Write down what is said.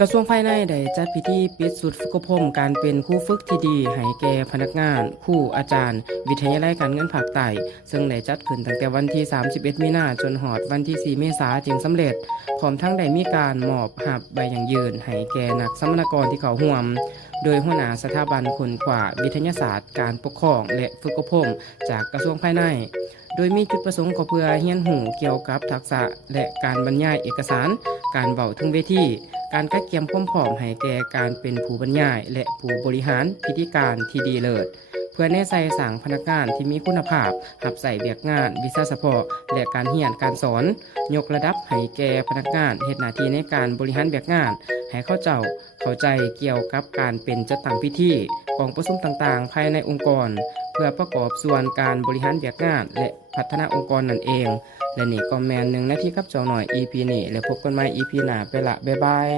กระทรวงภายในได้จัดพิธีปิดสุดฝึกอบรมการเป็นครูฝึกที่ดีให้แก่พนักงานครูอาจารย์วิทยาลัยการเงินภาคใต้ซึ่งได้จัดขึ้นตั้งแต่วันที่ 31 มีนาจนฮอดวันที่ 4 เมษายนจึงสำเร็จพร้อมทั้งได้มีการมอบหับใบยั่งยืนให้แก่นักสัมมนากรที่เข้าร่วมโดยหัวหน้าสถาบันค้นคว้าวิทยาศาสตร์การปกครองและฝึกอบรมจากกระทรวงภายในโดยมีจุดประสงค์ก็เพื่อเรียนรู้เกี่ยวกับทักษะและการบรรยายเอกสารการเว้าถึงเวทีการจัดเตรียมความพร้อมให้แก่การเป็นผู้บรรยายและผู้บริหารพิธีการที่ดีเลิศเพื่อแน่ใจสั่งพนักงานที่มีคุณภาพหับใส่เบียกงานวิชาเฉพาะและการเรียนการสอนยกระดับให้แก่พนักงานเฮ็ดหน้าที่ในการบริหารเบียกงานให้เข้าใจเกี่ยวกับการเป็นจัดตั้งพิธีกองประชุมต่างๆ ภายในองค์กรเพื่อประกอบส่วนการบริหารเบียกงานและพัฒนาองค์กรนั่นเองและนี่ก็แมนหนึ่งนาทีครับเจ้าหน่อย EP นี้แล้วพบกันใหม่ EP หน้าไปละบ๊ายบาย